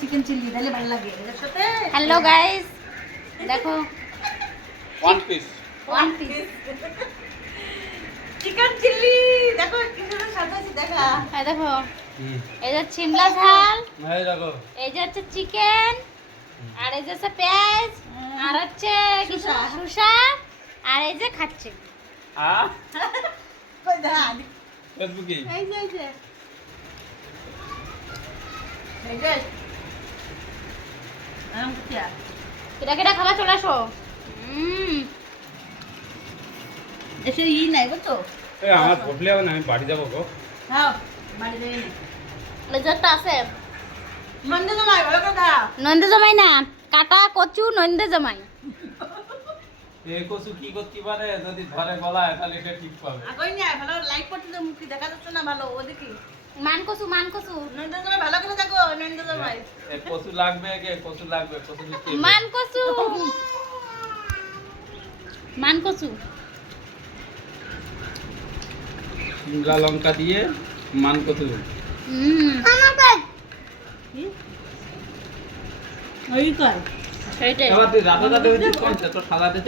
Chicken chilli তাহলে ভালো লাগে এর সাথে। হ্যালো গাইস, দেখো one piece. One piece chicken chilli দেখো কি সুন্দর সাজাইছি দেখা। এই দেখো, এই যে চিমলা ঝাল, এই দেখো এই যে হচ্ছে চিকেন, আর এই যে হচ্ছে পেঁয়াজ, আর হচ্ছে কিছু শসা। শসা, আর এই যে খাচ্ছে। কই দেখা ফেসবুকে এই যে এই যে আরাম কিয়া কেটা কেটা খাবার চলে আসো। এসে নাই বুঝছো। এই আমার ভোটলে হবে না, আমি বাড়ি যাবো গো। হ্যাঁ বাড়ি যাই না লেজারটা আছে মন্দে তোমায় ভালো কথা। নন্দে জমাই না, কাটা কচু নন্দে জমাই। এই কচু কি করতে পারে, যদি ধরে গলায় তাহলে এটা ঠিক পাবে। আগই না ভালো লাইক করতে তো মুখি দেখা যাচ্ছে না ভালো ও দেখি মান কচু, মান কচু, নন্দে তোমায় ভালো করে দেখো নন্দে তোমায় এই কচু লাগবে কে, কচু লাগবে, কচু দিতে হবে। মান কচু, মান কচু। শিমলা লঙ্কা দিয়ে মান কচু। ওই কর সেইটাই। এবার তুই রাতে রাতে ওই কোন তো সাদা দিতে